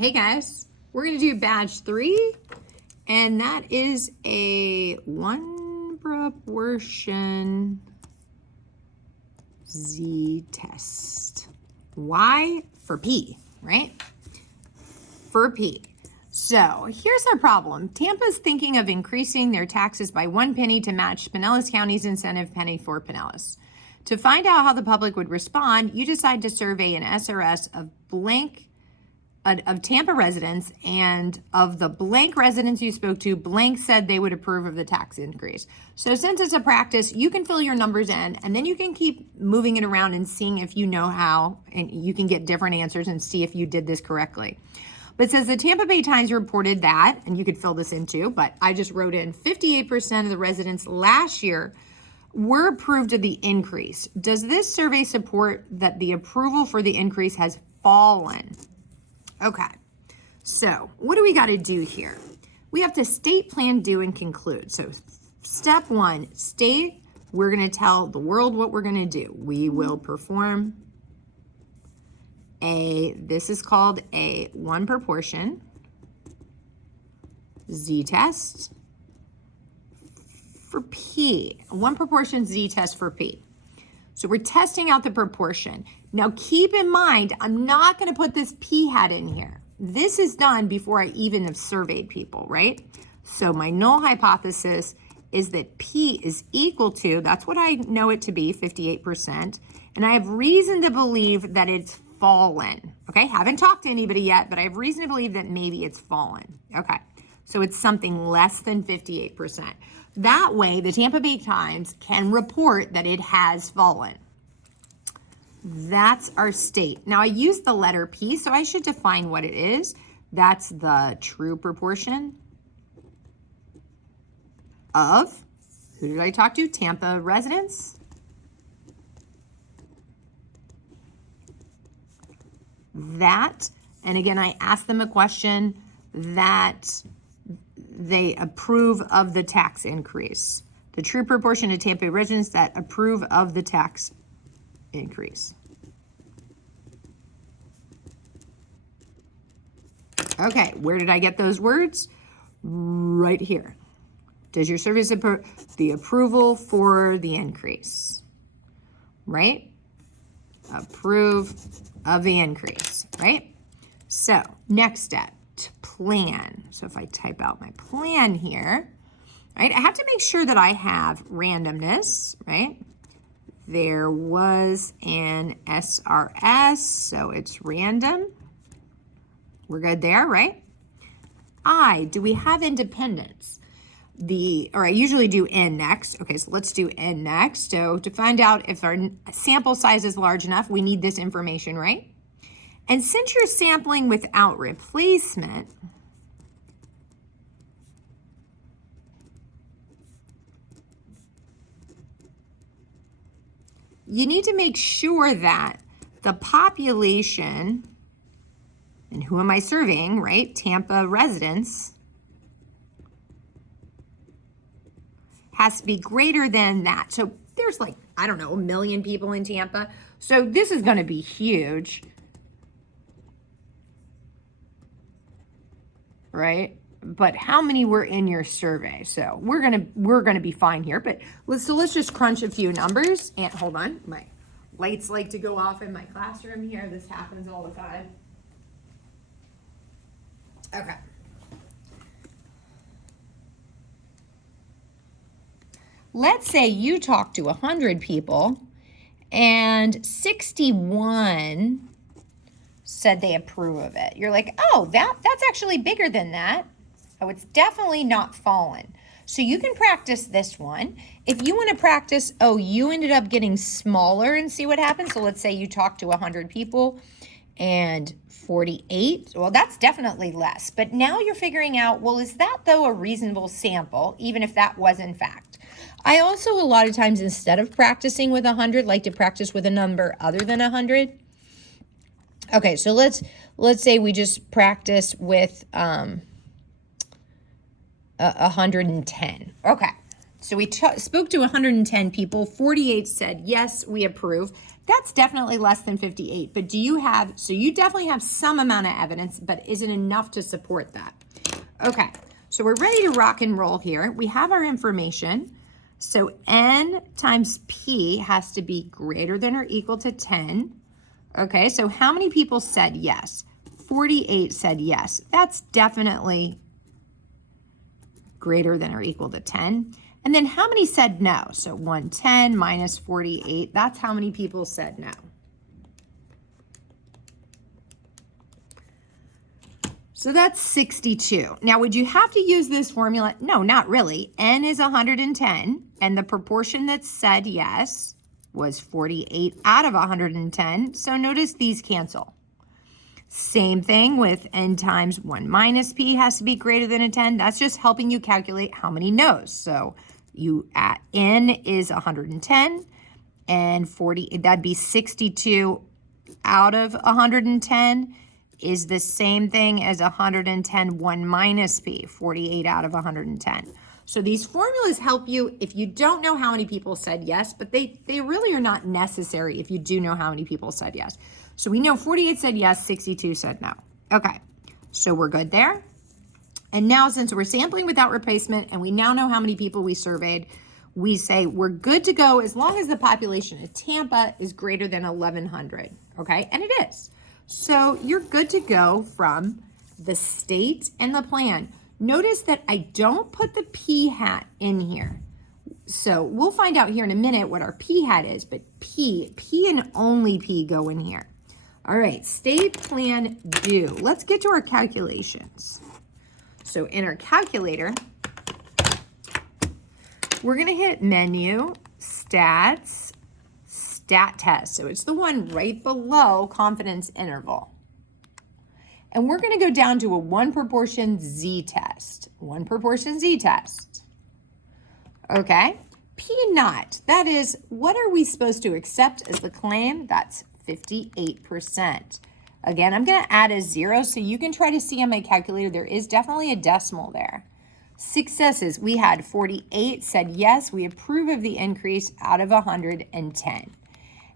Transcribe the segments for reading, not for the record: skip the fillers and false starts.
Hey guys, we're gonna do badge 3, and that is a 1 proportion z-test. Y for P, right? For P. So here's our problem. Tampa's thinking of increasing their taxes by 1 penny to match Pinellas County's incentive penny for Pinellas. To find out how the public would respond, you decide to survey an SRS of Tampa residents, and of the blank residents you spoke to, blank said they would approve of the tax increase. So since it's a practice, you can fill your numbers in, and then you can keep moving it around and seeing if you know how, and you can get different answers and see if you did this correctly. But it says the Tampa Bay Times reported that, and you could fill this in too, but I just wrote in 58% of the residents last year were approved of the increase. Does this survey support that the approval for the increase has fallen? Okay, so what do we got to do here? We have to state, plan, do, and conclude. So step 1, state, we're going to tell the world what we're going to do. We will perform this is called a 1 proportion z-test for P. 1 proportion z-test for P. So we're testing out the proportion. Now keep in mind, I'm not going to put this P hat in here. This is done before I even have surveyed people, right? So my null hypothesis is that P is equal to, that's what I know it to be, 58%. And I have reason to believe that it's fallen. Okay, haven't talked to anybody yet, but I have reason to believe that maybe it's fallen. Okay, so it's something less than 58%. That way, the Tampa Bay Times can report that it has fallen. That's our state. Now, I used the letter P, so I should define what it is. That's the true proportion of, who did I talk to? Tampa residents. That, and again, I asked them a question, that they approve of the tax increase. The true proportion of Tampa residents that approve of the tax increase. Okay, where did I get those words? Right here. Does your survey support the approval for the increase? Right? Approve of the increase, right? So next step, to plan. So if I type out my plan here, right, I have to make sure that I have randomness, right? There was an SRS, so it's random. We're good there, right? Do we have independence? Or I usually do N next. Okay, so let's do N next. So to find out if our sample size is large enough, we need this information, right? And since you're sampling without replacement, you need to make sure that the population, and who am I surveying, right? Tampa residents, has to be greater than that. So there's like, I don't know, 1 million people in Tampa. So this is going to be huge, right? But how many were in your survey? So we're gonna be fine here. But let's just crunch a few numbers. And hold on, my lights like to go off in my classroom here. This happens all the time. Okay. Let's say you talk to 100 people and 61 said they approve of it. You're like, oh, that's actually bigger than that. Oh, it's definitely not fallen. So you can practice this one. If you want to practice, oh, you ended up getting smaller and see what happens. So let's say you talk to 100 people and 48, well, that's definitely less. But now you're figuring out, well, is that though a reasonable sample, even if that was in fact? I also, a lot of times, instead of practicing with 100, like to practice with a number other than 100. Okay, so let's say we just practice with 110. Okay, so we spoke to 110 people. 48 said, yes, we approve. That's definitely less than 58, but do you have, so you definitely have some amount of evidence, but is it enough to support that? Okay, so we're ready to rock and roll here. We have our information. So N times P has to be greater than or equal to 10. Okay, so how many people said yes? 48 said yes. That's definitely greater than or equal to 10. And then how many said no? So 110 minus 48, that's how many people said no. So that's 62. Now, would you have to use this formula? No, not really. N is 110, and the proportion that said yes was 48 out of 110. So notice these cancel. Same thing with N times 1 minus P has to be greater than a 10. That's just helping you calculate how many no's. So you at N is 110 and 40, that'd be 62 out of 110 is the same thing as 110 1 minus P, 48 out of 110. So these formulas help you if you don't know how many people said yes, but they really are not necessary if you do know how many people said yes. So we know 48 said yes, 62 said no. Okay, so we're good there. And now since we're sampling without replacement and we now know how many people we surveyed, we say we're good to go as long as the population of Tampa is greater than 1,100, okay? And it is. So you're good to go from the state and the plan. Notice that I don't put the P hat in here. So we'll find out here in a minute what our P hat is, but P and only P go in here. All right, state, plan, do. Let's get to our calculations. So in our calculator, we're gonna hit menu, stats, stat test. So it's the one right below confidence interval. And we're gonna go down to a 1 proportion z-test. 1 proportion z-test. Okay, P naught, that is, what are we supposed to accept as the claim? That's 58%. Again, I'm gonna add a 0 so you can try to see on my calculator, there is definitely a decimal there. Successes, we had 48 said yes, we approve of the increase out of 110.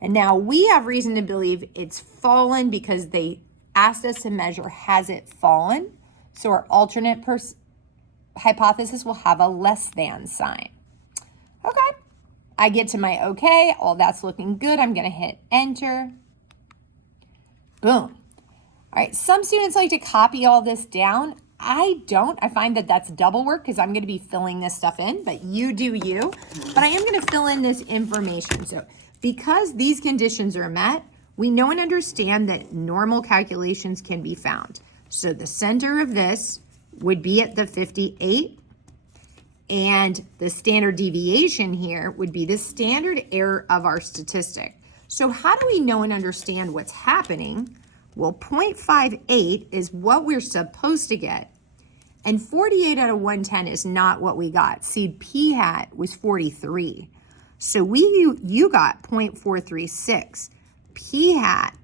And now we have reason to believe it's fallen because they asked us to measure, has it fallen? So our alternate hypothesis will have a less than sign. Okay, I get to my okay, all that's looking good. I'm gonna hit enter. Boom. All right, some students like to copy all this down. I don't. I find that that's double work because I'm going to be filling this stuff in, but you do you. But I am going to fill in this information. So because these conditions are met, we know and understand that normal calculations can be found. So the center of this would be at the 58, and the standard deviation here would be the standard error of our statistic. So how do we know and understand what's happening? Well, 0.58 is what we're supposed to get. And 48 out of 110 is not what we got. See, P hat was 43. So you got 0.436. P hat,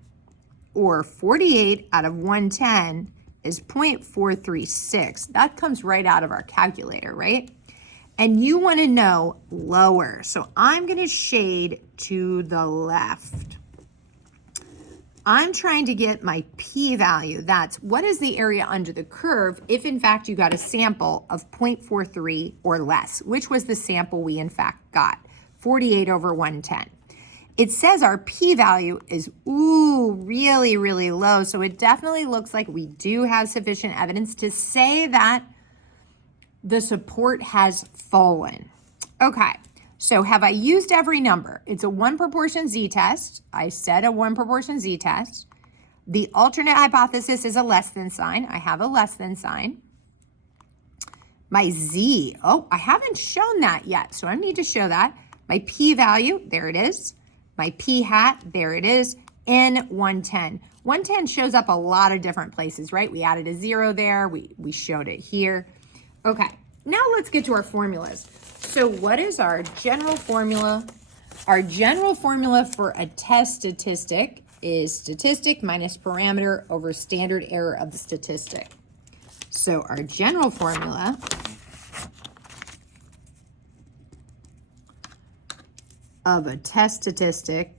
or 48 out of 110, is 0.436. That comes right out of our calculator, right? And you want to know lower. So I'm going to shade to the left. I'm trying to get my p-value. That's what is the area under the curve if in fact you got a sample of 0.43 or less, which was the sample we in fact got, 48 over 110. It says our p-value is, really, really low. So it definitely looks like we do have sufficient evidence to say that the support has fallen. Okay. So have I used every number? It's a 1 proportion z-test. I said a 1 proportion z-test. The alternate hypothesis is a less than sign. I have a less than sign. My z, I haven't shown that yet, so I need to show that. My p-value, there it is. My p-hat, there it is. N 110. 110 shows up a lot of different places, right? We added a 0 there. We showed it here. Okay, now let's get to our formulas. So what is our general formula? Our general formula for a test statistic is statistic minus parameter over standard error of the statistic. So our general formula of a test statistic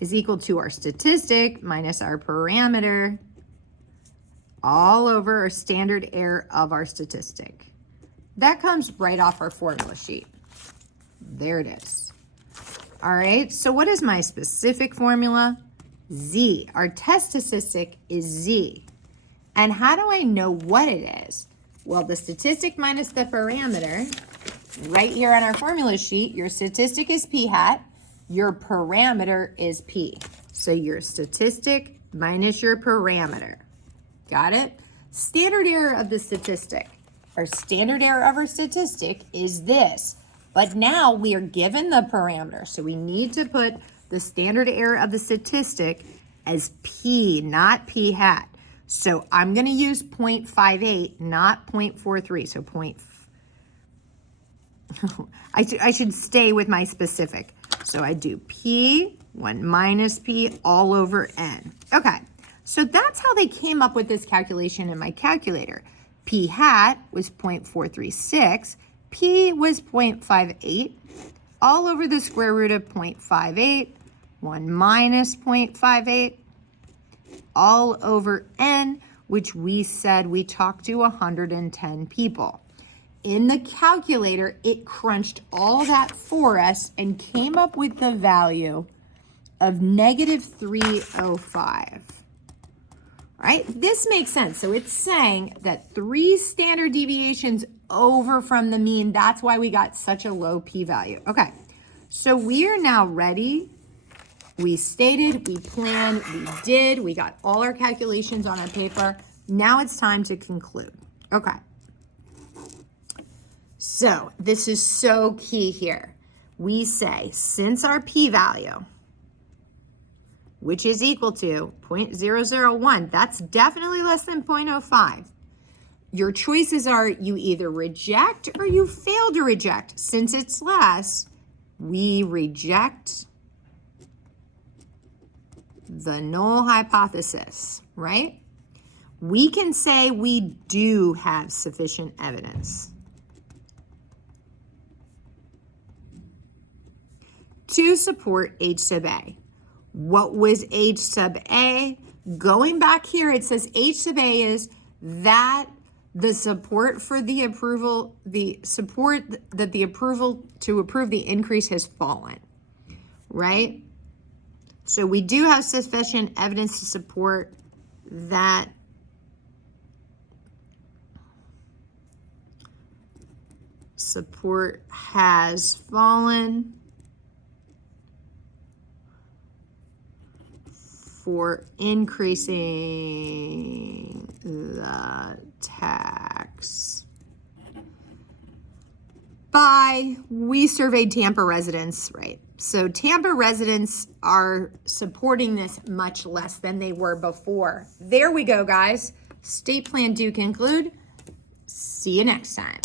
is equal to our statistic minus our parameter all over our standard error of our statistic. That comes right off our formula sheet. There it is. All right, so what is my specific formula? Z. Our test statistic is Z. And how do I know what it is? Well, the statistic minus the parameter, right here on our formula sheet, your statistic is p hat, your parameter is p. So your statistic minus your parameter. Got it? Standard error of the statistic. Our standard error of our statistic is this. But now we are given the parameter. So we need to put the standard error of the statistic as p, not p hat. So I'm going to use 0.58, not 0.43. So I should stay with my specific. So I do p, 1 minus p, all over n. Okay, so that's how they came up with this calculation in my calculator. P hat was 0.436. P was 0.58, all over the square root of 0.58, 1 minus 0.58, all over n, which we said we talked to 110 people. In the calculator, it crunched all that for us and came up with the value of -305. Right? This makes sense. So it's saying that 3 standard deviations over from the mean, that's why we got such a low p-value. Okay, so we are now ready. We stated, we planned, we did, we got all our calculations on our paper. Now it's time to conclude. Okay. So this is so key here. We say, since our p-value, which is equal to 0.001, that's definitely less than 0.05. Your choices are you either reject or you fail to reject. Since it's less, we reject the null hypothesis, right? We can say we do have sufficient evidence to support H sub A. What was H sub A? Going back here, it says H sub A is that the support for the approval, the support that the approval to approve the increase has fallen, right? So we do have sufficient evidence to support that support has fallen for increasing the tax by, we surveyed Tampa residents, right? So Tampa residents are supporting this much less than they were before. There we go, guys. State plan do conclude. See you next time.